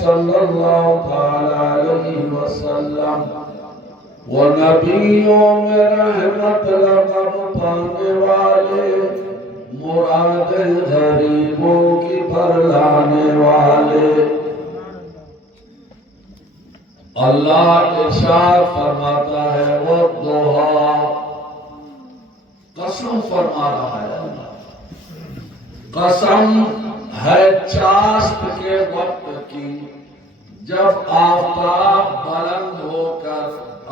صلی اللہ تعالی علیہ وسلم وہ نبیوں میں رحمت لقب پانے والے، مراد غریبوں کی بھرلانے والے۔ اللہ ارشاد فرماتا ہے والضحیٰ، قسم فرما رہا ہے اللہ، قسم ہے چاشت کے وقت کی جب آفتاب بلند ہو کر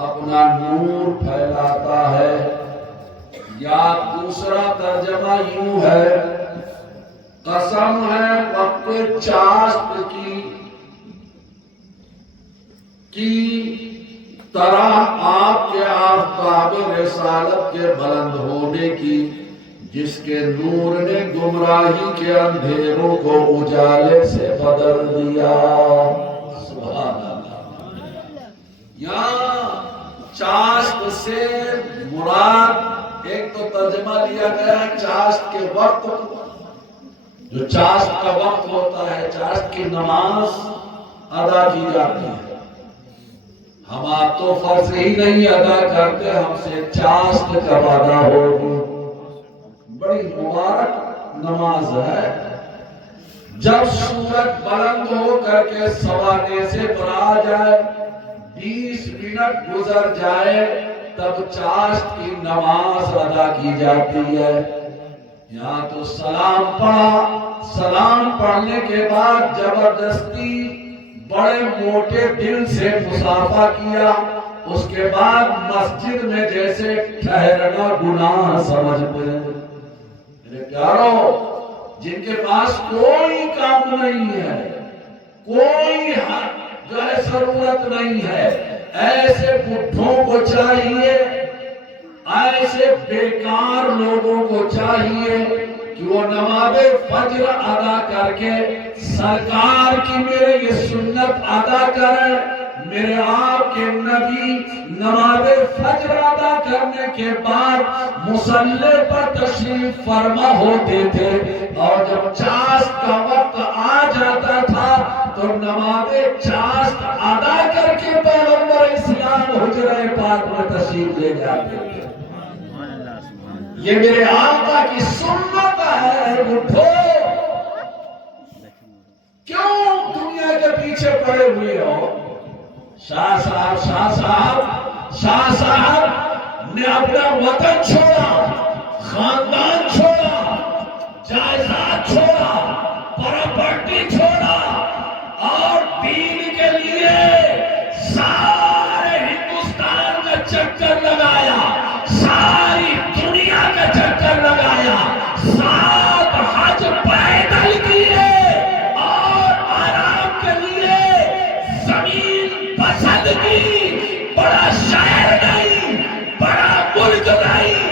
اپنا نور پھیلاتا ہے، یا دوسرا ترجمہ یوں ہے، قسم ہے وقت چاشت کی طرح آپ کے آفتاب رسالت کے بلند ہونے کی، جس کے نور نے گمراہی کے اندھیروں کو اجالے سے بدل دیا۔ سبحان اللہ۔ یہاں چاشت سے مراد ایک تو ترجمہ لیا گیا ہے چاشت کے وقت، جو چاشت کا وقت ہوتا ہے، چاشت کی نماز ادا کی جاتی ہے۔ ہم آپ تو فرض ہی نہیں ادا کرتے، ہم سے چاشت کب ادا ہوگی؟ بڑی مبارک نماز ہے۔ جب سورج بلند ہو کر کے سوانے سے پر آ جائے، 20 منٹ گزر جائے، تب چاشت کی نماز ادا کی جاتی ہے۔ یہاں تو سلام پڑھا، سلام پڑھنے کے بعد زبردستی بڑے موٹے دل سے مصافحہ کیا، اس کے بعد مسجد میں جیسے ٹھہرنا گناہ سمجھتے ہیں۔ میرے پیارو، جن کے پاس کوئی کام نہیں ہے، کوئی جو ہے ضرورت نہیں ہے، ایسے بڈھوں کو چاہیے، ایسے بیکار لوگوں کو چاہیے کہ وہ نماز فجر ادا کر کے سرکار کی میرے یہ سنت ادا کریں۔ میرے آپ کے نبی نماز فجر ادا کرنے کے بعد مصلی پر تشریف فرما ہوتے تھے، اور جب چاشت کا وقت آ جاتا تھا تو نماز چاشت ادا کر کے پیغمبر اسلام حجرہ پاک میں تشریف لے جاتے تھے۔ یہ میرے آقا کی سنت ہے۔ اٹھو، کیوں دنیا کے پیچھے پڑے ہوئے ہو؟ شاہ صاحب نے اپنا وطن چھوڑا، خاندان چھوڑا، جائیداد چھوڑا، پراپرٹی چھوڑا، اور دین کے لیے سارے ہندوستان کا چکر لگایا، ساری دنیا کا چکر لگایا، 7 حج پیدل کیے، اور آرام کے لیے زمین پسند کی۔ بڑا شہر نہیں، بڑا ملک نہیں،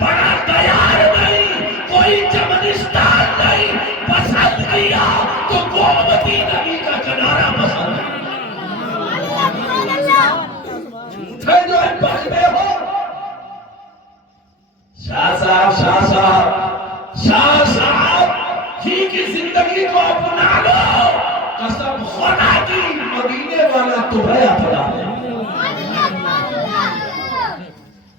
بڑا دیار نہیں، کوئی چمنستان نہیں، پسند کیا تو گومتی نبی کا کنارہ پسند کیا۔ جھوٹے جو ہے بجنے ہو۔ شاہ صاحب ہی کی زندگی کو اپنا لو، قسم خدا کی مدینے والا تمہیں اپنا لے۔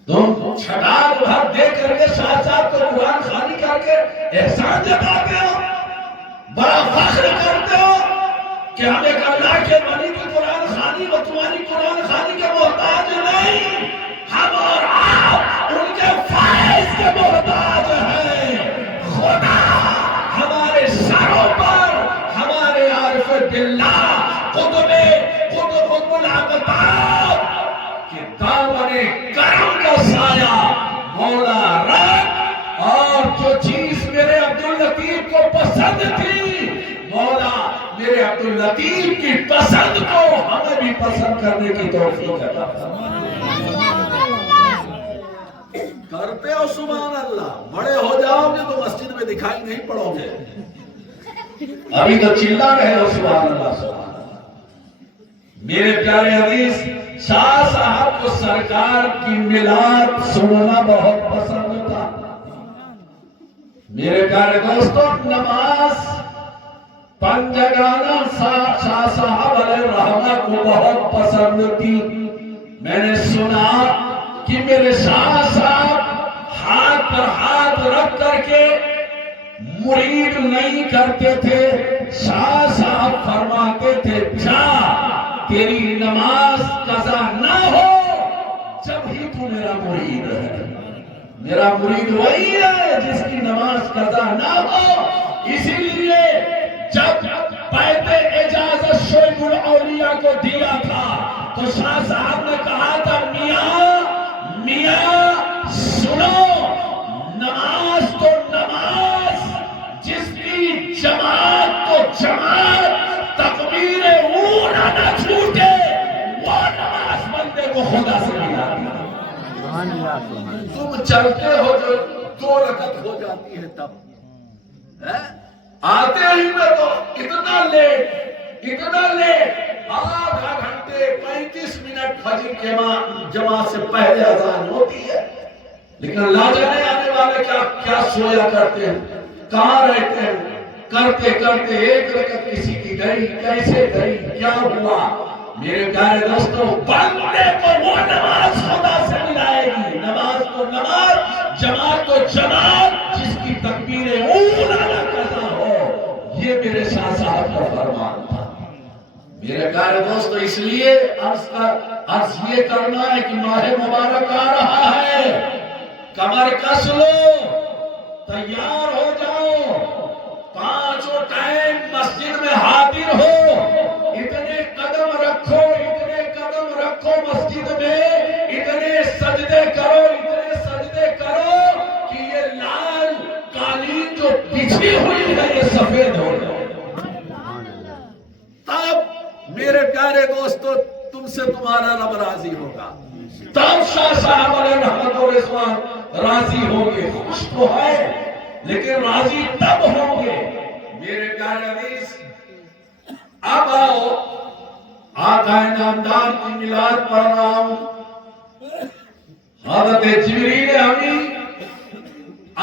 تم چھٹار بھر دے کر کے شاہ صاحب کو قرآن خوانی کر کے احسان جتاتے ہو، بڑا فخر کرتے ہو کہ ہم ایک اللہ کے ولی کی قرآن خوانی و تمہاری قرآن خوانی کے محتاج نہیں، ہم اور آپ ان کے فائز کے محتاج ہیں۔ خدا ہمارے سروں پر، ہمارے عارف باللہ قطب العقطاب کہ دامن کرم کا سایہ مولا رکھ، اور جو چیز میرے عبداللطیف کو پسند تھی، مولا میرے عبداللطیف کی پسند کو ہمیں بھی پسند کرنے کی توفیق عطا فرما۔ کرتے ہو سبحان اللہ، بڑے ہو جاؤ گے تو مسجد میں دکھائی نہیں پڑو گے، ابھی تو چلا رہے ہو سبحان اللہ سبحان اللہ۔ میرے پیارے عزیز، شاہ صاحب کو سرکار کی میلاد سننا بہت پسند تھا۔ میرے پیارے دوستوں، نماز پنجگانہ شاہ صاحب علیہ رحمہ کو بہت پسند تھی. میں نے سنا کہ میرے شاہ صاحب ہاتھ پر ہاتھ رکھ کر کے مرید نہیں کرتے تھے. شاہ صاحب فرماتے تھے جا تیری نماز قضا نہ ہو جب ہی تو میرا مرید ہے. میرا مرید وہی ہے جس کی نماز قضا نہ ہو. اسی لیے جب بیعت اجازت شعیب الاولیاء کو دیا تھا تو شاہ صاحب نے کہا تھا میاں سنو، نماز تو نماز، جس کی جماعت تو جماعت، تکبیر اولا نہ چھوٹے، وہ نماز بندے کو خدا سے ملاتی ہے. تم چلتے ہو جو 2 رکعت ہو جاتی ہے تب آتے ہی میں تو اتنا لیٹ آدھا گھنٹے 35 منٹ فجر کے جماعت سے پہلے اذان ہوتی ہے. لیکن اللہ جانے آنے والے کیا سویا کرتے ہیں، کہاں رہتے ہیں، کرتے کرتے 1 رکعت کسی کی گئی، کیسے گئی، کیا ہوا. میرے پیارے دوستوں، بندے کو وہ نماز خدا سے ملائے گی. نماز تو نماز، جماعت تو جماعت، جس کی تکبیر اولا نہ قضا ہو. یہ میرے شاہ صاحب کا فرمان تھا. میرے پیارے دوستو، اس لیے عرض یہ کرنا ہے کہ ماہ مبارک آ رہا ہے. کمر کس لو، تیار ہو جاؤ، 5 ٹائم مسجد میں حاضر ہو. اتنے قدم رکھو مسجد میں، اتنے سجدے کرو کہ یہ لال قالین جو بچھی ہوئی ہے یہ سفید ہو جائے. تب میرے پیارے دوستو تم سے تمہارا رب راضی ہوگا. تب شاہ صاحب علیہ رحمت و رضوان راضی ہوں گے. خوش تو ہے لیکن راضی تب ہوں گے. میرے پیارے عزیز، اب آؤ آقا نامدار کی میلاد پڑھ رہا ہوں. حضرت جبریل امین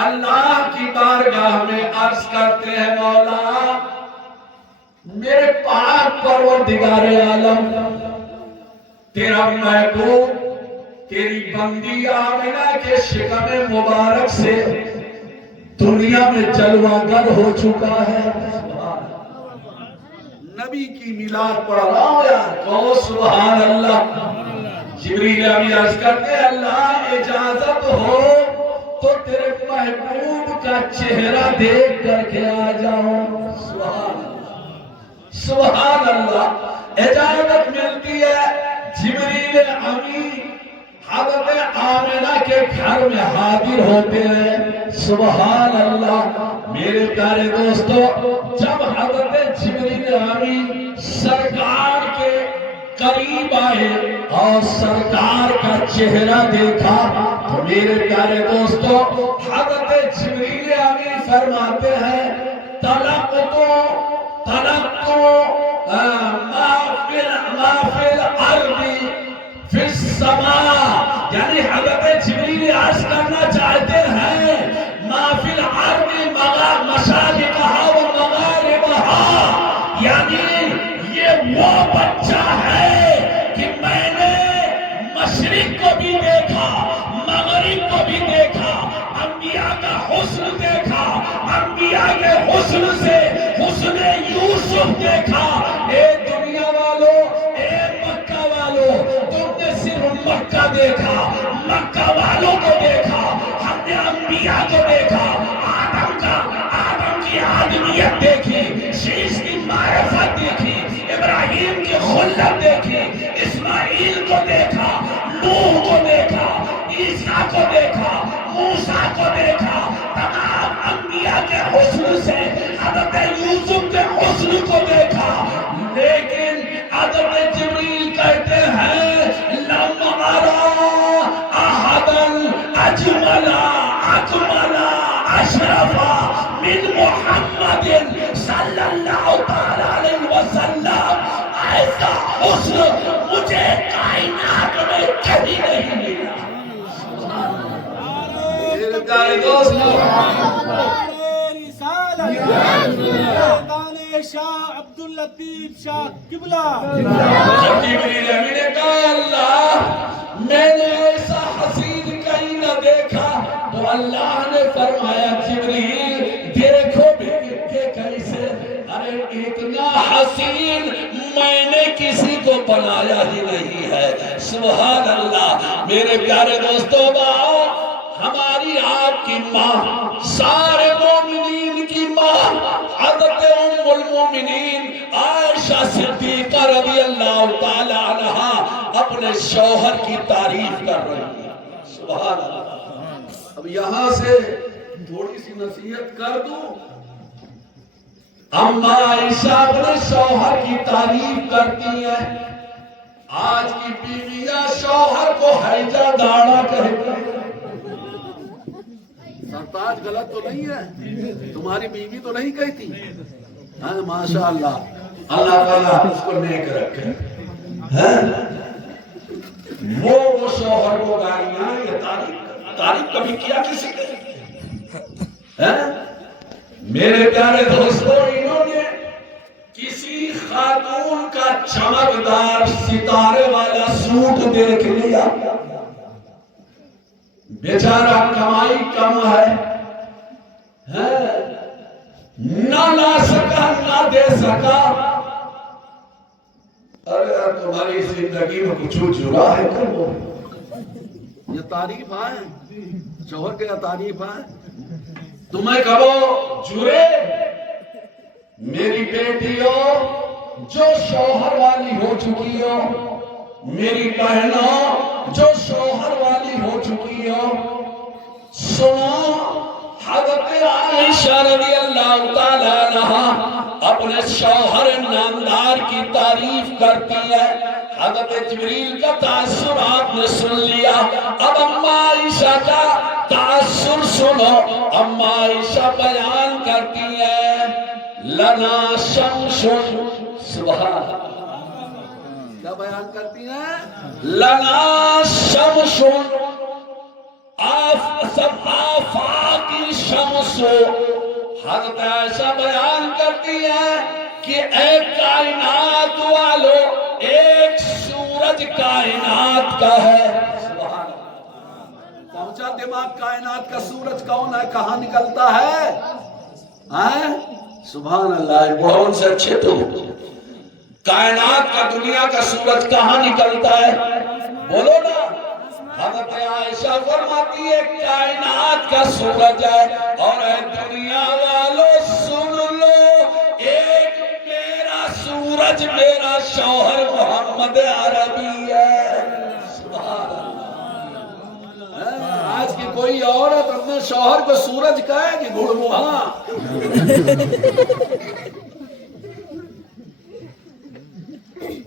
اللہ کی بارگاہ میں عرض کرتے ہیں مولا میرے پاک پروردگار عالم، تیرا محبوب تیری بندی آمنہ کے شکم مبارک سے دنیا میں جلوہ گر ہو چکا ہے. نبی کی میلاد پڑھ رہا ہوں یار، کہو سبحان اللہ. جبریل امین عرض کرتے ہیں اللہ اجازت ہو تو تیرے محبوب کا چہرہ دیکھ کر کے آ جاؤں. سبحان اللہ، سبحان اللہ. اجازت ملتی ہے. جبریل امین حضرت آمنہ کے گھر میں حاضر ہوتے ہیں. سبحان اللہ. میرے پیارے دوستو، جب حضرت جبریل امین سرکار کے قریب آئے اور سرکار کا چہرہ دیکھا تو میرے پیارے دوستو حضرت جبریل امین فرماتے ہیں تلقتو ما فی الارض فی السماء. یعنی حضرت جبریل عرض کرنا چاہتے ہیں ما فی الارض مشارقها و مغاربها. یعنی یہ وہ بچہ ہے کہ میں نے مشرق کو بھی دیکھا، مغرب کو بھی دیکھا، انبیاء کا حسن دیکھا، انبیاء کے حسن سے حسن یوسف دیکھا. اے دنیا والوں، اے مکہ والوں، تم نے صرف مکہ دیکھا، مکہ والوں کو دیکھا. ہم نے انبیاء کو دیکھا، آدم کی آدمیت دیکھی، شیش کی معرفت دیکھی، ابراہیم کی خلت دیکھی، اسماعیل کو دیکھا، نوح کو دیکھا، عیسیٰ کو دیکھا، موسیٰ کو دیکھا. تمام انبیاء کے حسن سے حضرت یوسف کے حسن کو دیکھا. لیکن حضرت جبریل کہتے ہیں لم ارى احدا اجمل اکمل اشرف من محمد صلی اللہ تعالی علیہ وسلم. ایسا حسن مجھے کائنات میں کبھی نہیں ملا. میرے پیارے دوستو، کے شاہ عبد اللطیف شاہ قبلہ۔ جبریل امین نے کہا اللہ میں نے ایسا حسین کہیں نہ دیکھا، تو اللہ نے فرمایا جبریل دیکھو بھی کہ کیسے، ارے اتنا حسین میں نے کسی کو بنایا ہی نہیں ہے۔ سبحان اللہ۔ میرے پیارے دوستو ہماری آپ کی ماں، سارے مومنین کی ماں حضرت ام المومنین عائشہ صدیقہ رضی اللہ تعالی عنہا اپنے شوہر کی تعریف کر رہی ہیں۔ سبحان اللہ۔ اب یہاں سے تھوڑی سی نصیحت کر دوں، اماں عائشہ اپنے شوہر کی تعریف کرتی ہیں۔ آج کی بیویاں شوہر کو ہیجا داڑا کہتے ہیں۔ سرتاج غلط تو نہیں ہے، تمہاری بیوی تو نہیں کہتی؟ ہاں ماشاء اللہ، اللہ تعالیٰ اس کو نیک رکھے۔ وہ شوہر کو گالیاں، یہ تعریف کبھی کیا کسی نے؟ میرے پیارے دوستو انہوں نے کسی خاتون کا چمکدار ستارے والا سوٹ دیکھ لیا، بیچارہ کمائی کم ہے، نہ لا سکا نہ دے سکا۔ ارے تمہاری زندگی میں کچھ جرا ہے کرو، یہ تعریف ہے شوہر کے، تعریف ہے تمہیں کہو جرے۔ میری بیٹیوں جو شوہر والی ہو چکی ہو، میری بہنوں جو شوہر والی ہو چکی ہو، سنو حضرت عائشہ رضی اللہ تعالی عنہا اپنے شوہر نامدار کی تعریف کرتی ہے۔ حضرت جبریل کا تاثر آپ نے سن لیا، اب اماں عائشہ کا تاثر سنو۔ اماں عائشہ بیان کرتی ہے لنا شمس، سبحان، کیا بیان کرتی ہیں؟ لنا شمس آفاقی شمس۔ حضرت عائشہ بیان کرتی ہے کہ اے کائنات والو، ایک سورج کائنات کا ہے۔ سبحان اللہ، پہنچا دماغ کائنات کا سورج کون ہے، کہاں نکلتا ہے؟ سبحان اللہ، بہت سے اچھے تو کائنات کا، دنیا کا سورج کہاں نکلتا ہے؟ بولو نا۔ حضرت عائشہ فرماتی ہے کائنات کا سورج ہے، اور اے دنیا والو سن لو، ایک میرا سورج میرا شوہر محمد عربی ہے۔ سبحان اللہ۔ آج کی کوئی عورت اپنے شوہر کو سورج کہے کہ گڑموہاں؟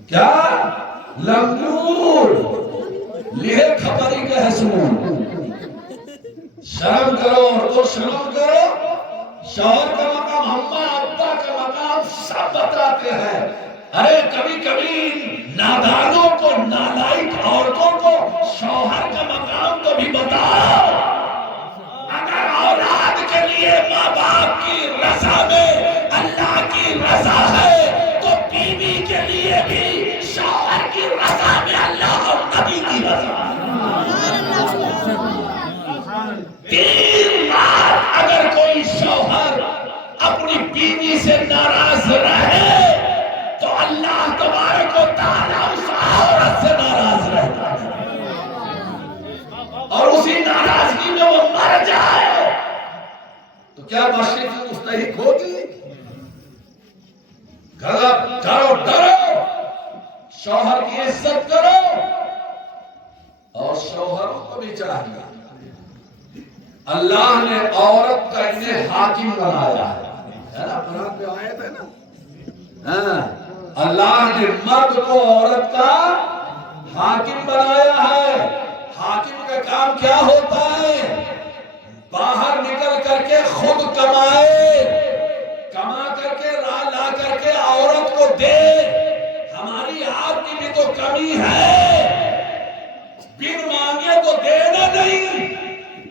کیا لنگور لیے خبری کے حسون؟ شرم کرو اور تو شرم کرو۔ شوہر کا مقام، اماں ابا کا مقام سب بتاتے ہیں۔ ارے کبھی کبھی نادانوں کو، نالائق عورتوں کو شوہر کا مقام تو بھی بتاؤ۔ اگر اولاد کے لیے ماں باپ کی رضا میں اللہ کی رضا ہے، تو بیوی کے لیے بھی شوہر کی رضا میں اللہ اور نبی کی رضا۔ دن رات اگر کوئی شوہر اپنی بیوی سے ناراض رہے تو اللہ تبارک و تعالیٰ اس عورت سے ناراض رہتا ہے، اور اسی ناراضگی میں وہ مر جائے تو کیا بخشش مستحق ہوگی؟ کرو، ڈرو، شوہر کی عزت کرو، اور شوہروں کو بھی چاہیے، اللہ نے عورت کا انہیں حاکم بنایا ہے نا، قرآن پہ آیت ہے نا، اللہ نے مرد کو عورت کا حاکم بنایا ہے۔ حاکم کا کام کیا ہوتا ہے؟ باہر نکل کر کے خود کمائے، کما کر کے لا کر کے عورت کو دے۔ ہماری آپ کی بھی تو کمی ہے، بن مانگے تو دینا نہیں،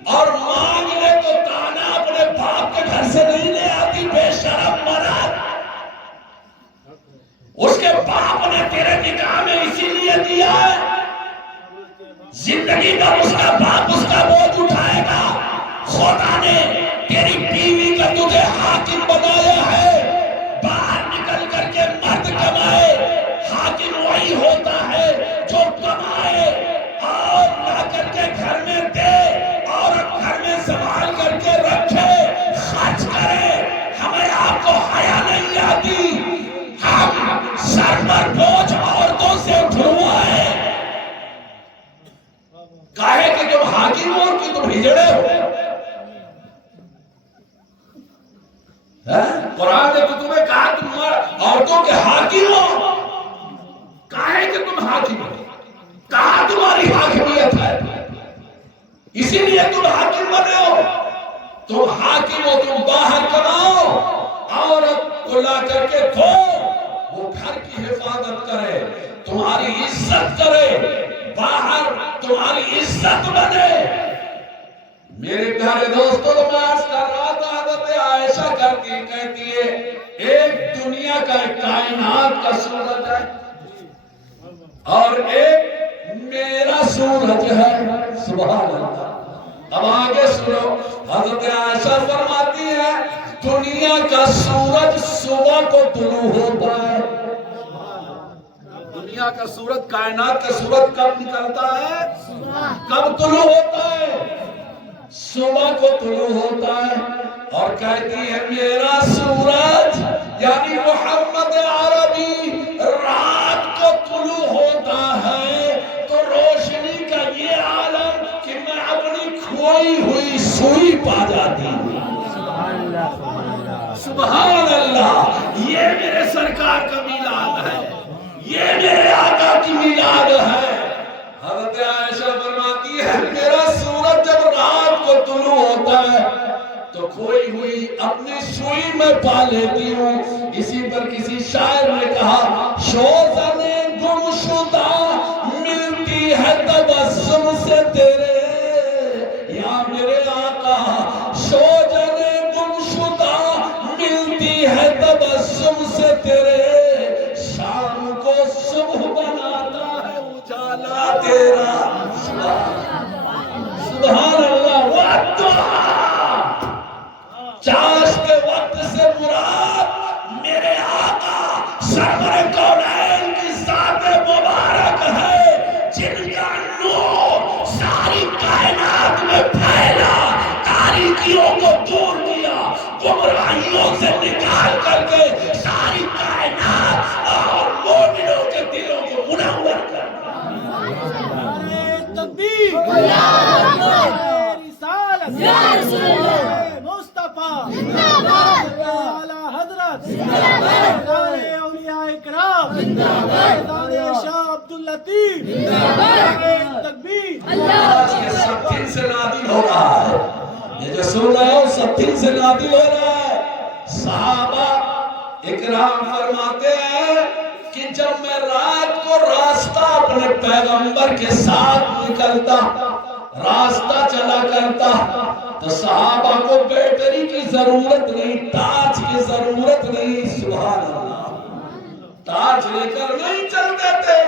اور مانگ لے تو تانا اپنے باپ کے گھر سے نہیں لے آتی، بے شرم مرد۔ نے تیری بیوی کا تجھے حاکم بنایا ہے، باہر نکل کر کے مرد کمائے، حاکم وہی ہوتا ہے جو کمائے اور لا کر کے گھر میں دے، عورت گھر میں سنبھال کر کے رکھے، خرچ کرے۔ ہمیں آپ کو حیا نہیں آتی، ہم سر پر بوجھ عورتوں سے اٹھوائے، کہے کہ تم حاکم ہو کہ تم ہجڑے ہو؟ قرآن نے تو تمہیں کہا تم عورتوں کے حاکم ہو، کہے کہ تم حاکم ہو، کہا تمہاری حاکمیت ہے، اسی لیے تم حاکم بنے ہو۔ تم حاکم ہو، تم باہر کماؤ، عورت کو لا کر کے دو، وہ گھر کی حفاظت کرے، تمہاری عزت کرے، باہر تمہاری عزت بنے۔ میرے پیارے دوستوں، میں عرض کر رہا تھا، حضرت عائشہ کہتی ہے ایک دنیا کا، ایک کائنات کا سورج ہے اور ایک میرا سورج ہے، سبحان اللہ۔ اب آگے سنو، حضرت عائشہ فرماتی ہے دنیا کا سورج صبح کو طلوع ہوتا ہے۔ دنیا کا سورج، کائنات کا سورج کب نکلتا ہے؟ کب طلوع ہوتا ہے؟ صبح کو طلوع ہوتا ہے۔ اور کہتی ہے میرا سورج یعنی محمد عربی رات کو طلوع ہوتا ہے تو روشنی کا یہ عالم کہ میں اپنی کھوئی ہوئی سوئی پا جاتی ہوں۔ سبحان اللہ، یہ میرے سرکار کا میلاد ہے، یہ میرے آقا کی میلاد ہے۔ حضرت عائشہ فرماتی ہے میرا سورج جب رات کو طلوع ہوتا ہے تو کھوئی ہوئی اپنی سوئی میں پا لیتی ہوں۔ اسی پر کسی شاعر نے کہا شوزن گمشدہ ملتی ہے تبسم سے تیرے، یا میرے آقا شوزن گمشدہ ملتی ہے تبسم سے تیرے، شام کو صبح بناتا ہے اجالا تیرا۔ سبحان اللہ۔ والضحیٰ، چاش کے وقت سے مراد میرے آقا سرور کونین کی ذات مبارک ہے، جن کا نور ساری کائنات میں پھیلا، تاریکیوں کو دور کیا، گمراہیوں سے نکال کر کے ساری کائنات اور مومنوں کے دلوں کو منور کر تکبیر، رسالت، مصطفیٰ، اعلیٰ حضرت، اولیاء اکرام، شاہ عبداللطیف، تکبیر۔ آج یہ سب دن سے نادل ہو رہا ہے، یہ جو سن رہے ہو سب دن سے نادل ہو رہا ہے۔ صحابہ اکرام فرماتے ہیں کہ جب میں رات کو راستہ اپنے پیغمبر کے ساتھ نکلتا، راستہ چلا کرتا، تو صحابہ کو بیٹری کی ضرورت نہیں، ٹارچ کی ضرورت نہیں۔ سبحان اللہ، ٹارچ لے کر نہیں چلتے تھے،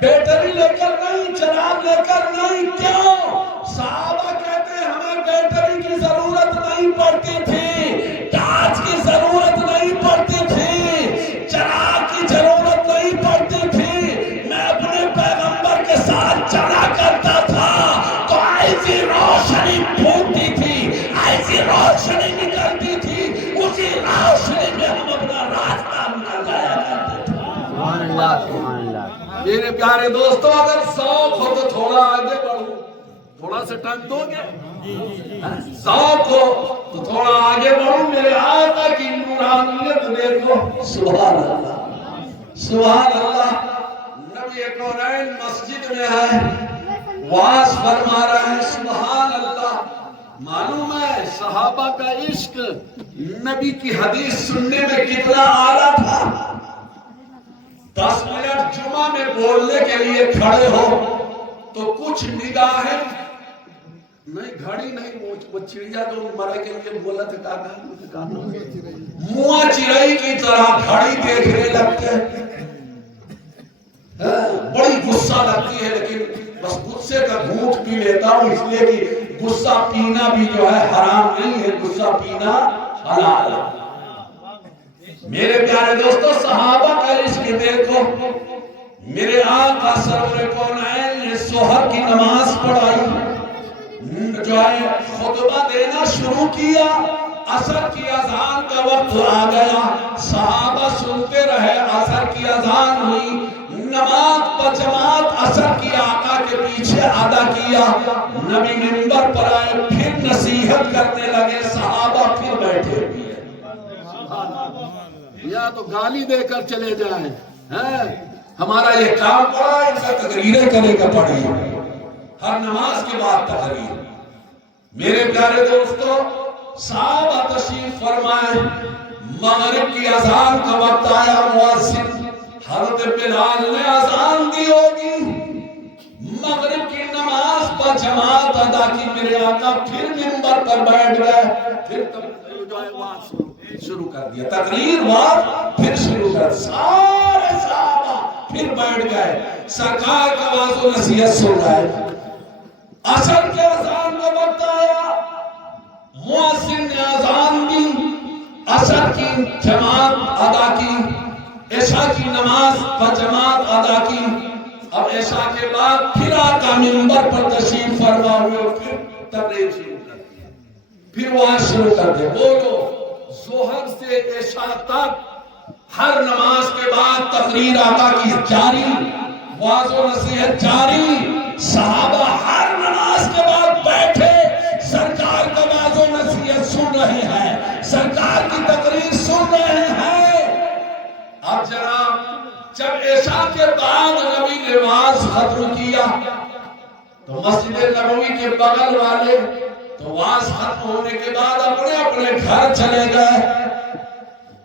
بیٹری لے کر نہیں، چراغ لے کر نہیں۔ کیوں؟ صحابہ کہتے ہیں ہمیں بیٹری کی ضرورت نہیں پڑتی تھی، ٹارچ کی ضرورت نہیں پڑتی تھی، چراغ کی ضرورت نہیں پڑتی تھی، میں اپنے پیغمبر کے ساتھ چلا کرتا تھا تو ایسی روشنی پھوٹتی تھی، ایسی روشنی نکلتی تھی، اسی روشنی میں ہم اپنا راستہ نکل جایا کرتے تھے۔ سبحان اللہ، سبحان اللہ۔ میرے پیارے دوستوں، اگر ذوق ہو تو تھوڑا آگے بڑھو، تھوڑا سا ٹائم دو گے؟ ذوق ہو تو تھوڑا آگے بڑھو، میرے آقا کی نورانیت دیکھو۔ سبحان اللہ، سبحان اللہ۔ نبی کونین مسجد میں ہے، واز فرما رہے ہیں، سبحان اللہ۔ معلوم ہے صحابہ کا عشق نبی کی حدیث سننے میں کتنا اعلیٰ تھا۔ 10 منٹ جمعہ میں بولنے کے لیے کھڑے ہو تو کچھ نگاہیں نہیں، گھڑی نہیں، وہ چڑیا جو مرے کے لیے بولا تھا کہاں منہ چڑائی کی طرح گھڑی دیکھنے لگتے ہیں۔ بڑی غصہ لگتی ہے، لیکن بس غصے کا گھونٹ پی لیتا ہوں، اس لیے کہ غصہ پینا بھی جو ہے حرام نہیں ہے، غصہ پینا حلال ہے۔ میرے پیارے دوستو، صحابہ کا عشق دیکھو، میرے آقا سرور کونین نے ظہر کی نماز پڑھائی، جو ہے خطبہ دینا شروع کیا، عصر کی اذان کا وقت آ گیا، صحابہ سنتے رہے، عصر کی اذان ہوئی، نماز بجماعت عصر کی آقا کے پیچھے ادا کیا، نبی منبر پر آئے، پھر نصیحت کرنے لگے، صحابہ پھر بیٹھے ہوئے، یا تو گالی دے کر چلے جائیں، ہمارا یہ کام پڑا، ان کا تقریریں کرے گا پڑی، ہر نماز کے بعد تقریر۔ میرے پیارے دوستو، صحابہ تشریف فرمائے، مغرب کی اذان کا وقت آیا، مؤذن حضرت بلال نے اذان دی ہوگی، مغرب کی نماز پر جماعت ادا کی، میرے آقا پھر منبر پر بیٹھ گئے، پھر شروع کر دیا تقریر، بعد پھر شروع کر، سارے صحابہ پھر بیٹھ گئے، سرکار کا واعظ و نصیحت سن رہے۔ عصر کے اذان کا وقت آیا، مؤذن نے اذان دی، عصر کی جماعت ادا کی، عشاء کی نماز بجماعت ادا کی، اب عشاء کے بعد پھر آقا منبر پر تشریف فرما ہوئے، پھر تقریر شروع کر دی، پھر وہاں شروع کر دے، بولو ظہر سے عشاء تک ہر نماز کے بعد تقریر آقا کی جاری، واعظ و نصیحت جاری، صحابہ ہر نماز کے بعد بیٹھے، سرکار کا واعظ و نصیحت سن رہے ہیں، سرکار کی تقریر سن رہے ہیں۔ اب جناب جب عشاء کے بعد نبی نے واعظ ختم کیا تو مسجد نبوی کے بغل والے تو واعظ ختم ہونے کے بعد اپنے اپنے گھر چلے گئے،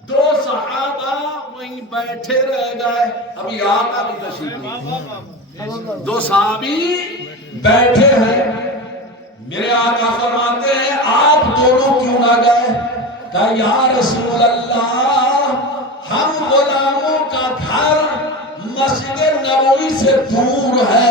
دو صحابہ وہیں بیٹھے رہ گئے، ابھی آقا بھی تشریف نہیں، دو صحابی بیٹھے ہیں، میرے آقا فرماتے ہیں آپ دونوں کیوں نہ گئے؟ کہا یا رسول اللہ، ہم غلاموں کا گھر مسجد نبوی سے دور ہے،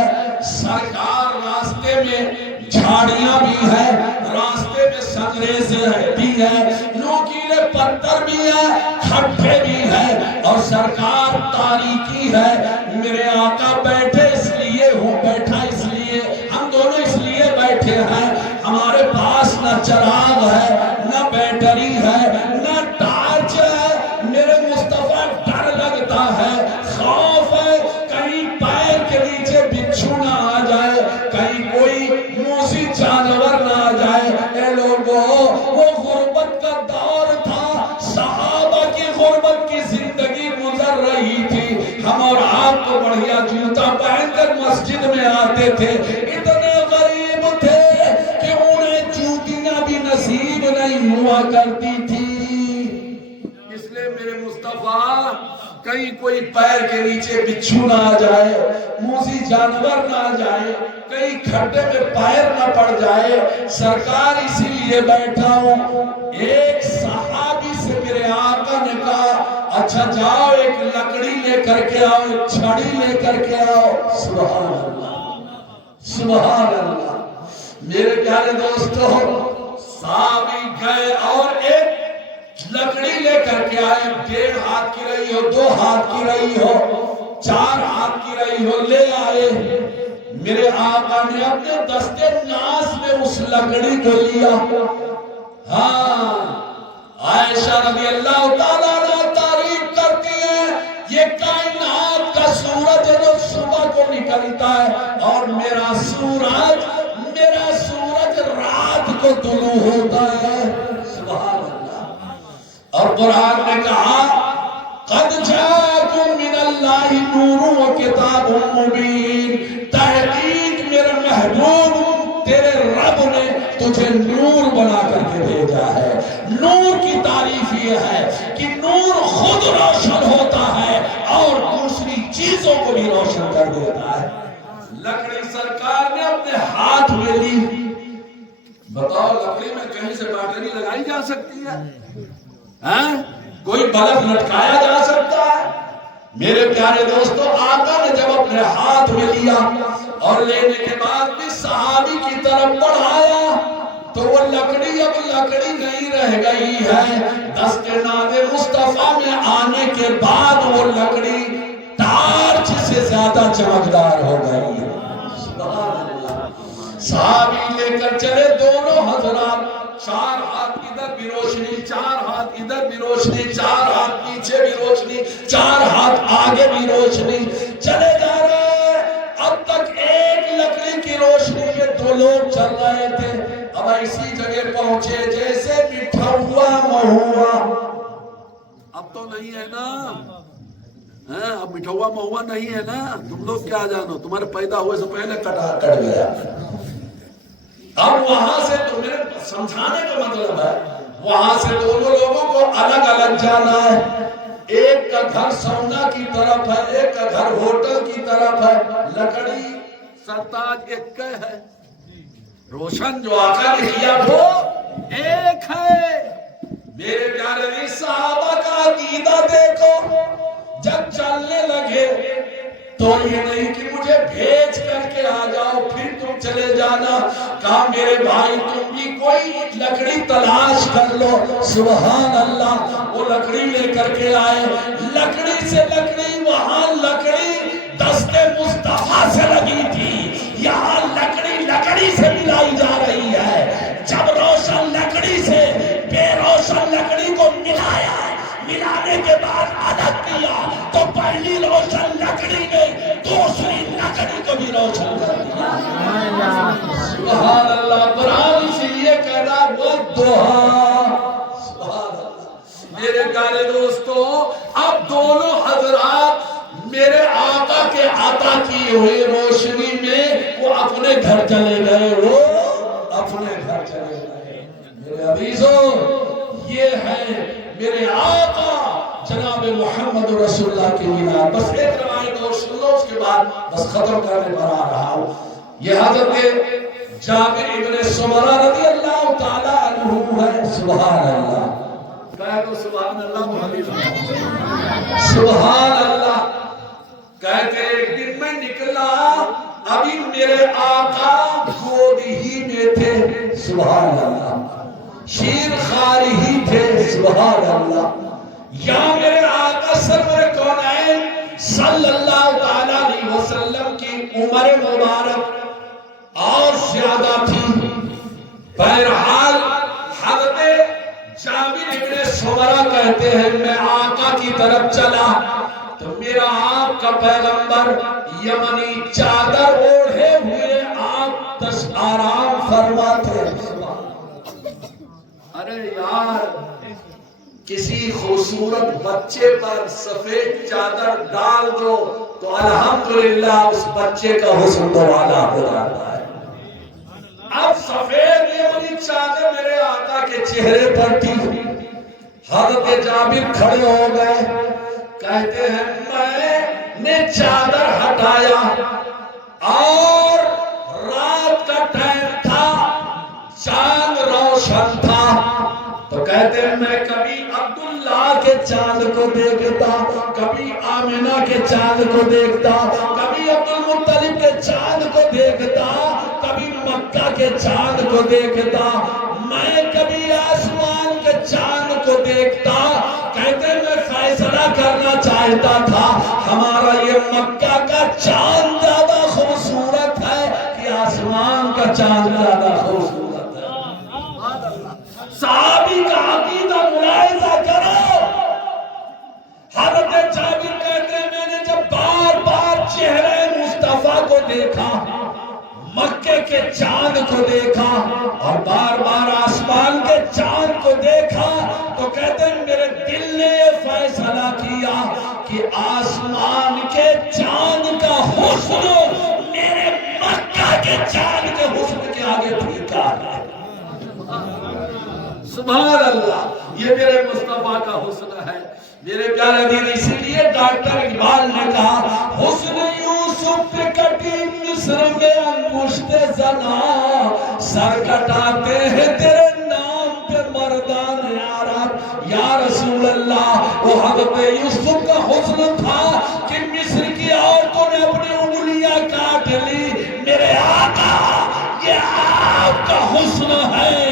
سرکار راستے میں جھاڑیاں بھی ہیں، راستے میں سنگریزیں بھی ہیں، نوکیلے پتھر بھی ہیں، کھڈے بھی ہیں، اور سرکار تاریکی ہے، میرے آقا بیٹھے اس لیے ہوں، بیٹھا اس لیے، ہم دونوں اس لیے بیٹھے ہیں، ہمارے پاس نہ چراغ ہے، نہ بیٹری ہے، نہ ٹارچ ہے، میرے مصطفیٰ ڈر لگتا ہے، خوف ہے، کہیں پیر کے نیچے بچھو نہ آ جائے، کہیں کوئی موذی جانور نہ آ جائے۔ اے لوگوں، وہ غربت کا دور تھا، صحابہ کی غربت کی زندگی گزر رہی تھی، ہم اور آپ کو بڑھیا جوتا پہن کر مسجد میں آتے تھے، اتنے غریب تھے کہ انہیں جوتیاں بھی نصیب نہیں ہوا کرتی تھی، اس لیے میرے مصطفیٰ کہیں کوئی پیر کے نیچے بچھو نہ آ جائے، موذی جانور نہ آ جائے، کہیں کھڈے میں پیر نہ پڑ جائے، سرکار اسی لیے بیٹھا ہوں۔ ایک صحابی سے میرے آقا نے کہا اچھا جاؤ ایک لکڑی لے کر کے آؤ، ایک چھڑی لے کر کے آؤ، سبحان اللہ سبحان اللہ۔ میرے پیارے دوستو، صحابی گئے اور ایک لکڑی لے کر کے آئے، 1.5 ہاتھ کی رہی ہو، 2 ہاتھ کی رہی ہو، 4 ہاتھ کی رہی ہو، لے آئے، میرے آقا نے اپنے دستے ناز میں اس لکڑی کو لیا۔ ہاں، عائشہ رضی اللہ تعالیٰ عنہ تعریف کرتی ہیں، یہ کائنات کا سورج ہے جو صبح کو نکلتا ہے، اور میرا سورج رات کو طلوع ہوتا ہے، سبحان اللہ۔ اور قرآن نے کہا قد جاءکم من اللہ نور و کتاب مبین، تحقیق میرے محبوب تیرے رب نے تجھے نور بنا کر کے بھیجا ہے۔ نور کی تعریف یہ ہے کہ نور خود روشن ہوتا ہے اور دوسری چیزوں کو بھی روشن کر دیتا ہے۔ لکڑی سرکار نے اپنے ہاتھ میں لی، بتاؤ لکڑی میں کہیں سے بیٹری لگائی جا سکتی ہے؟ کوئی بلب لٹکایا جا سکتا ہے؟ میرے پیارے دوستو، آقا نے جب اپنے ہاتھ میں لیا اور لینے کے بعد بھی صحابی کی طرف بڑھایا، تو وہ لکڑی اب لکڑی نہیں رہ گئی ہے، دست نام مصطفیٰ میں آنے کے بعد وہ لکڑی ٹارچ سے زیادہ چمکدار ہو گئی ہے۔ سبحان اللہ۔ صحابی لے کر چلے دونوں حضرات، 4 ہاتھ ادھر بھی روشنی، 4 ہاتھ ادھر بھی روشنی، 4 ہاتھ پیچھے بھی روشنی، 4 ہاتھ آگے بھی روشنی، چلے جا رہے۔ اب تک ایک لکڑی کی روشنی میں 2 لوگ چل رہے تھے، اب ایسی جگہ پہنچے جیسے مٹھا ہوا مہوا۔ اب تو نہیں ہے نا، اب مٹھا ہوا مہوا نہیں ہے نا، تم لوگ کیا جانو، تمہارے پیدا ہوئے سے پہلے کٹ گیا۔ اب وہاں سے تمہیں سمجھانے کا مطلب ہے، وہاں سے دونوں لوگوں کو الگ الگ جانا ہے۔ ایک کا گھر سونا کی طرف ہے، ایک کا گھر ہوٹل کی طرف ہے، لکڑی سرتاج ایک ہے، روشن جو آقا نے کیا وہ ایک ہے۔ میرے پیارے صحابہ کا عقیدہ دیکھو، جب چلنے لگے تو یہ نہیں کہ مجھے بھیج کر کے آ جاؤ پھر تم چلے جانا، کہا میرے بھائی تم بھی کوئی لکڑی تلاش کر لو۔ سبحان اللہ، وہ لکڑی لے کر کے آئے، لکڑی سے لکڑی، وہاں لکڑی دست مصطفیٰ سے لگی تھی، یہاں لکڑی لکڑی سے ملائی جا رہی ہے۔ جب روشن لکڑی سے بے روشن لکڑی کو ملایا، ملانے کے بعد الگ کیا تو پہلی روشن لکڑی نے دوسری لکڑی کو بھی روشن کر دیا۔ سبحان اللہ، قرآن اس لیے کہہ رہا وہ دوہا۔ سبحان اللہ میرے پیارے دوستو، اب دونوں حضرات میرے آقا کے عطا کی ہوئی روشنی میں وہ اپنے گھر چلے گئے، وہ اپنے گھر چلے گئے۔ میرے عزیزوں، یہ ہے میرے آقا جناب محمد رسول اللہ کی میلاد۔ بس ایک روایت اور سن لو، اس کے بعد بس ختم کرنے پر آ رہا ہوں۔ یہ حضرت جابر ابن سمرہ رضی اللہ تعالیٰ عنہ ہے۔ سبحان اللہ، کہہ دو سبحان اللہ محمد، سبحان اللہ۔ کہتے ایک دن میں نکلا، ابھی میرے آقا گود ہی میں تھے۔ سبحان اللہ، شیر خار ہی تھے۔ سبحان اللہ، یا میرے آقا سرور کونین صلی اللہ تعالیٰ علیہ وسلم کی عمر مبارک اور زیادہ تھی۔ بہرحال حضرت جابر ابن سمرہ کہتے ہیں میں آقا کی طرف چلا تو میرا آپ کا پیغمبر یمنی چادر اوڑھے ہوئے آپ آرام فرماتے۔ ارے یار، کسی خوبصورت بچے پر سفید چادر ڈال دو تو الحمدللہ اس بچے کا حسن والا ہو جاتا ہے۔ اب سفید یمنی چادر میرے آقا کے چہرے پر تھی۔ حضرت جابر کھڑے ہو گئے، کہتے ہیں میں نے چادر ہٹایا اور رات کا ٹائم تھا، چاند روشن تھا، تو کہتے ہیں میں کبھی عبداللہ کے چاند کو دیکھتا، کبھی آمنہ کے چاند کو دیکھتا، کبھی عبدالمطلب کے چاند کو دیکھتا، کبھی مکہ کے چاند کو دیکھتا، میں کبھی آسمان کے چاند کو دیکھتا۔ کہتے ہیں میں فیصلہ کرنا چاہتا تھا ہمارا یہ مکہ کا چاند زیادہ خوبصورت ہے کہ آسمان کا چاند زیادہ خوبصورت ہے۔ صحابی کا عقیدہ ملاحظہ کرو۔ حضرت جابر کہتے ہیں میں نے جب بار بار چہرے مصطفیٰ کو دیکھا، مکے کے چاند کو دیکھا اور بار بار آسمان کے چاند کو دیکھا تو کہتے ہیں میرے دل نے یہ فیصلہ کیا کہ آسمان کے چاند کا حسن میرے مکہ کے چاند کے حسن کے آگے پھیکا ہے۔ سبحان اللہ، یہ میرے مصطفیٰ کا حسن ہے۔ میرے پیارے دین، اسی لیے ڈاکٹر اقبال نے کہا حسن یوسف پہ کٹی مصر میں انگشت زنا، سر کٹاتے ہیں تیرے نام پہ مردان عرب۔ یا رسول اللہ، وہ حضرت یوسف کا حسن تھا کہ مصر کی عورتوں نے اپنی انگلیاں کاٹ لی۔ میرے آقا، یہ آپ کا حسن ہے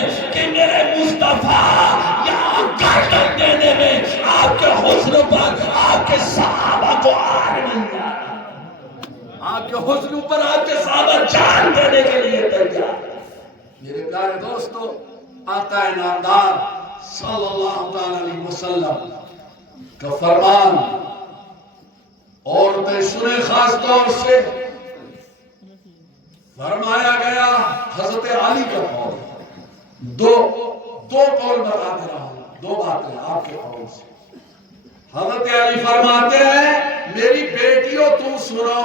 میرے پیارے دوستو، آقا نامدار صلی اللہ علیہ وسلم کا فرمان عورتیں سنیں، خاص طور سے فرمایا گیا حضرت علی کا قول، دو قول بتا دے رہا ہوں، دو باتیں آپ کے قول سے۔ حضرت علی فرماتے ہیں میری بیٹیوں تم سنو،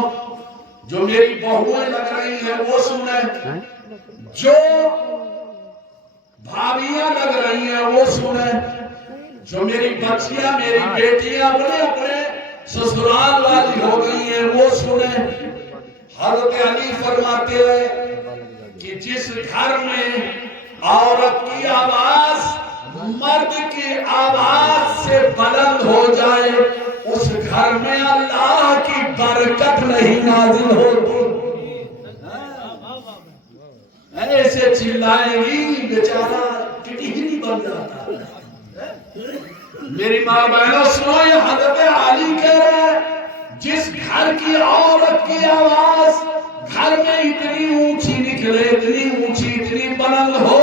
جو میری بہویں لگ رہی ہیں وہ سنیں، جو بھابیاں لگ رہی ہیں وہ سنیں، جو میری بچیاں میری بیٹیاں اپنے سسرال والی ہو گئی ہیں وہ سنیں۔ حضرت علی فرماتے ہیں کہ جس گھر میں عورت کی آواز مرد کی آواز سے بلند ہو جائے اس گھر میں اللہ کی برکت نہیں نازل ہوتی۔ ایسے چلائیں گی بیچارہ ٹٹیری بن جاتا ہے۔ میری ماں بہنوں سنو، یہ حضرت علی کہہ رہے ہیں جس گھر کی عورت کی آواز گھر میں اتنی اونچی نکلے، اتنی اونچی، اتنی بلند ہو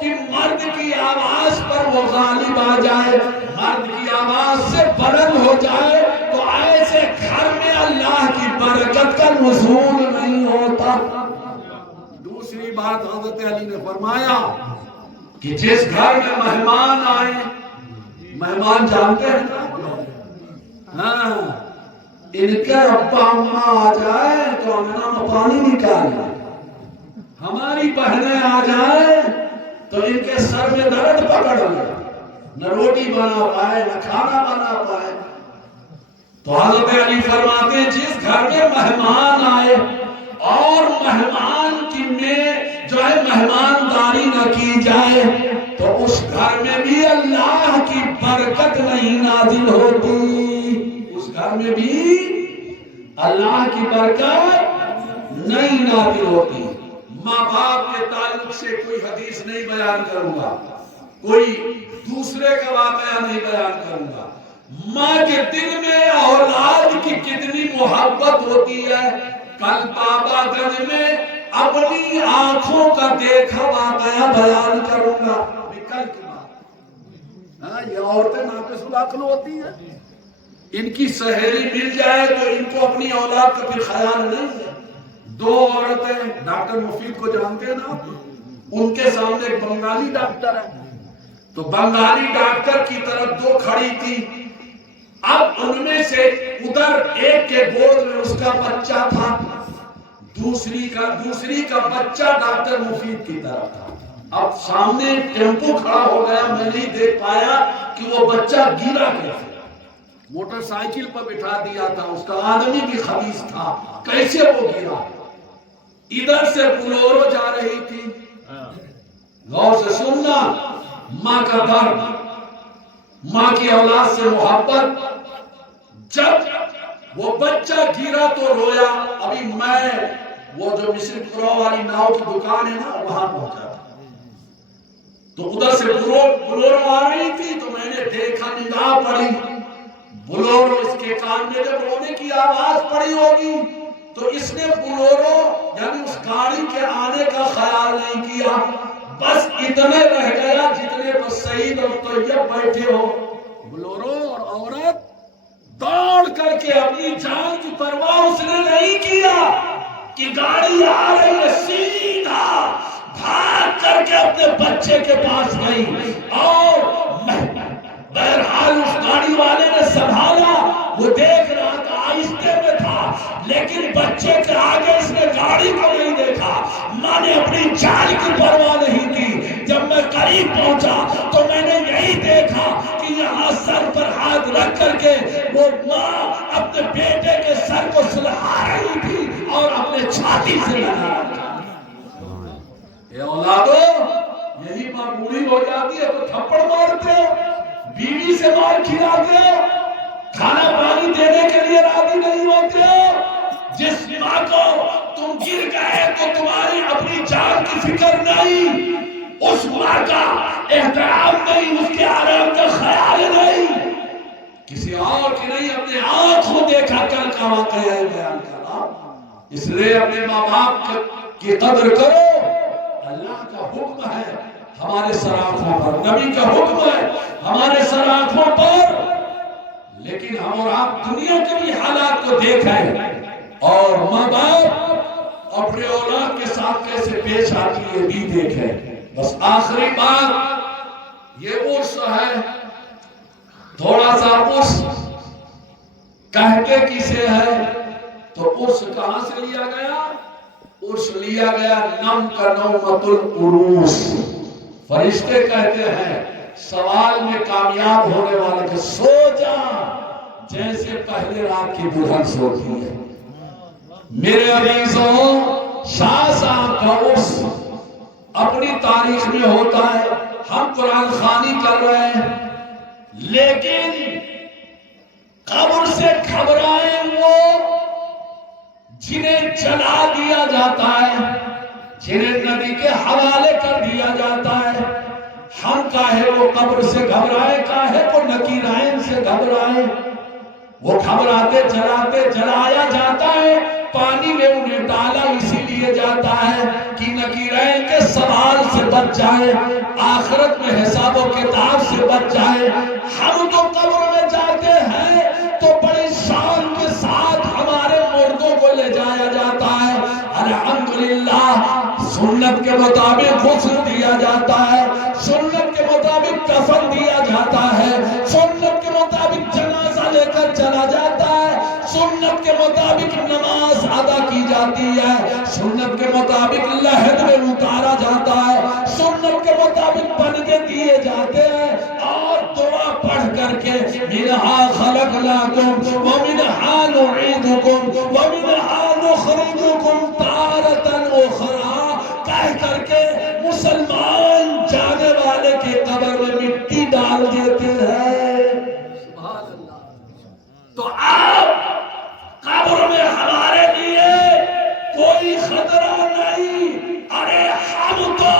کہ مرد کی آواز پر وہ غالب آ جائے، مرد کی آواز سے بلند ہو جائے، تو ایسے گھر میں اللہ کی برکت کا نزول نہیں ہوتا۔ دوسری بات حضرت علی نے فرمایا کہ جس گھر میں مہمان آئے، مہمان جانتے ہیں نا، ہاں، ان کے ابا اماں آ جائے تو انگنا میں پانی نکالے، ہماری بہنیں آ جائیں تو ان کے سر میں درد پکڑ لے، نہ روٹی بنا پائے نہ کھانا بنا پائے۔ تو حضرت علی فرماتے ہیں جس گھر میں مہمان آئے اور مہمان کی میں جو ہے مہمانداری نہ کی جائے تو اس گھر میں بھی اللہ کی برکت نہیں نازل ہوتی، اس گھر میں بھی اللہ کی برکت نہیں نازل ہوتی۔ ماں باپ کے تعلق سے کوئی حدیث نہیں بیان کروں گا، کوئی دوسرے کا واقعہ نہیں بیان کروں گا۔ ماں کے دل میں اولاد کی کتنی محبت ہوتی ہے، کل بابا گنج میں اپنی آنکھوں کا دیکھا واقعہ بیان کروں گا۔ کل کی بات، یہ عورتیں ناقص العقل ہوتی ہیں، ان کی سہیلی مل جائے تو ان کو اپنی اولاد کا پھر خیال نہیں ہے۔ دو عورتیں ڈاکٹر مفید کو جانتے ہیں نا، ان کے سامنے ایک بنگالی ڈاکٹر ہے، تو بنگالی ڈاکٹر کی طرف دو کھڑی تھی، اب ان میں سے ادھر ایک کے گود میں اس کا بچہ تھا، دوسری کا بچہ ڈاکٹر مفید کی طرف تھا۔ اب سامنے ٹیمپو کھڑا ہو گیا، میں نہیں دیکھ پایا کہ وہ بچہ گرا کیسے، موٹر سائیکل پر بٹھا دیا تھا، اس کا آدمی بھی خبیث تھا، کیسے وہ گرا؟ ادھر سے بلورو جا رہی تھی، غور سے سننا، ماں کا درد، ماں کی اولاد سے محبت۔ جب وہ بچہ گرا تو رویا، ابھی میں وہ جو مصر پورا والی ناؤ کی دکان ہے نا وہاں پہنچا تھا، تو ادھر سے بلورو آ رہی تھی، تو میں نے دیکھا، نگاہ پڑی، بلورو اس کے کان میں جب رونے کی آواز پڑی ہوگی تو اس نے بلورو یعنی اس گاڑی کے آنے کا خیال نہیں کیا، بس اتنے رہ گیا جتنے پر سعید اور طیب بیٹھے ہو۔ بلورو اور عورت دوڑ کر کے اپنی جان کی پرواہ اس نے نہیں کیا کہ گاڑی آ رہی ہے، سیدھا بھاگ کر کے اپنے بچے کے پاس گئی، اور بہرحال اس گاڑی والے نے سنبھالا، وہ دیکھ رہا تھا، آہستہ میں تھا، لیکن بچے کے آگے اس نے گاڑی کو نہیں دیکھا۔ ماں نے اپنی جان کی پرواہ نہیں کی۔ جب میں قریب پہنچا تو میں نے یہی دیکھا کہ یہاں سر پر ہاتھ رکھ کر کے وہ ماں اپنے بیٹے کے سر کو سلہا رہی تھی اور اپنے چھاتی سے لگا رہا تھا۔ اے اولادو، یہی ماں بوڑھی ہو جاتی ہے تو تھپڑ مارتے ہو، بیوی سے مار کھلاتے ہو، کھانا پانی دینے کے لیے راضی نہیں ہوتے ہو۔ جس ماں کو تم گر گئے تو تمہاری اپنی جان کی فکر نہیں، اس ماں کا احترام نہیں، اس کے آرام کا خیال نہیں، کسی اور کی نہیں، اپنے آنکھوں دیکھا کل کا واقعہ بیان کرا۔ اس لیے اپنے ماں باپ کی قدر کرو، اللہ کا ہمارے سر آنکھوں پر، نبی کا حکم ہے ہمارے سر آنکھوں پر، لیکن ہم اور آپ دنیا کے بھی حالات کو دیکھیں اور ماں باپ اپنے اولاد کے ساتھ کیسے پیش آتی ہے بھی دیکھیں۔ بس آخری بات، یہ عرس ہے، تھوڑا سا عرس کہتے کسے ہے تو عرس کہاں سے لیا گیا؟ عرس لیا گیا نم کا نومت العروس۔ فرشتے کہتے ہیں سوال میں کامیاب ہونے والے کے سو جا جیسے پہلے رات کی دلہن سوتی ہے۔ میرے عزیزوں، شاہ صاحب کا عرس اپنی تاریخ میں ہوتا ہے، ہم قرآن خوانی کر رہے ہیں، لیکن قبر سے گھبرائے وہ جنہیں جلا دیا جاتا ہے، جنہیں ندی کے حوالے کر دیا جاتا ہے، ہم کاہے وہ قبر سے گھبرائے، کاہے کو نکیرائن سے گھبرائے؟ وہ گھبراتے جلاتے جلایا جاتا ہے، پانی میں انہیں ڈالا اسی لیے جاتا ہے کہ نکیرین کے سوال سے بچ جائے، آخرت میں حساب و کتاب سے بچ جائے۔ ہم تو قبر میں جاتے ہیں تو بڑی شان کے ساتھ ہمارے مردوں کو لے جایا جاتا ہے، الحمدللہ سنت کے مطابق غسل دیا جاتا ہے، سنت کے مطابق کفن دیا جاتا ہے، سنت کے مطابق جنازہ لے کر چلا جاتا ہے، سنت کے مطابق نماز ادا کی جاتی ہے، سنت کے مطابق لحد میں اتارا جاتا ہے، سنت کے مطابق بندے دیے جاتے ہیں، اور دعا پڑھ کر کے منہا خلقناکم ومنہا نعیدکم ومنہا نخرجکم تارة اخرى کہہ کر کے مسلمان جانے والے کے قبر میں مٹی ڈال دیتے ہیں۔ سبحان اللہ۔ تو آپ قبر میں ہمارے لیے کوئی خطرہ نہیں، ارے ہم تو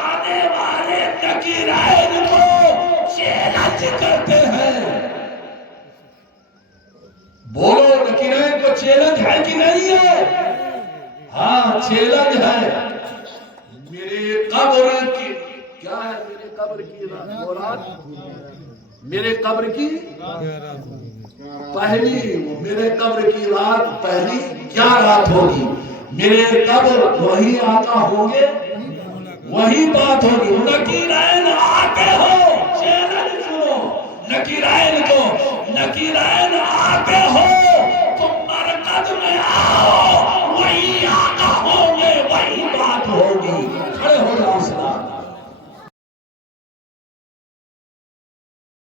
آنے والے نکیرین کو چیلنج کرتے ہیں۔ بولو نکیرین کو چیلنج ہے کہ نہیں ہے؟ ہاں چیلنج ہے۔ میرے قبر کی کیا ہے؟ میرے قبر کی رات، میرے قبر کی پہلی، میرے قبر کی رات پہلی کیا رات ہوگی؟ میرے قبر وہی آقا ہوں گے، وہی بات ہوگی۔ نکیرین آتے ہو، چیلنج سنو نکیرین کو، نکیرین آتے ہو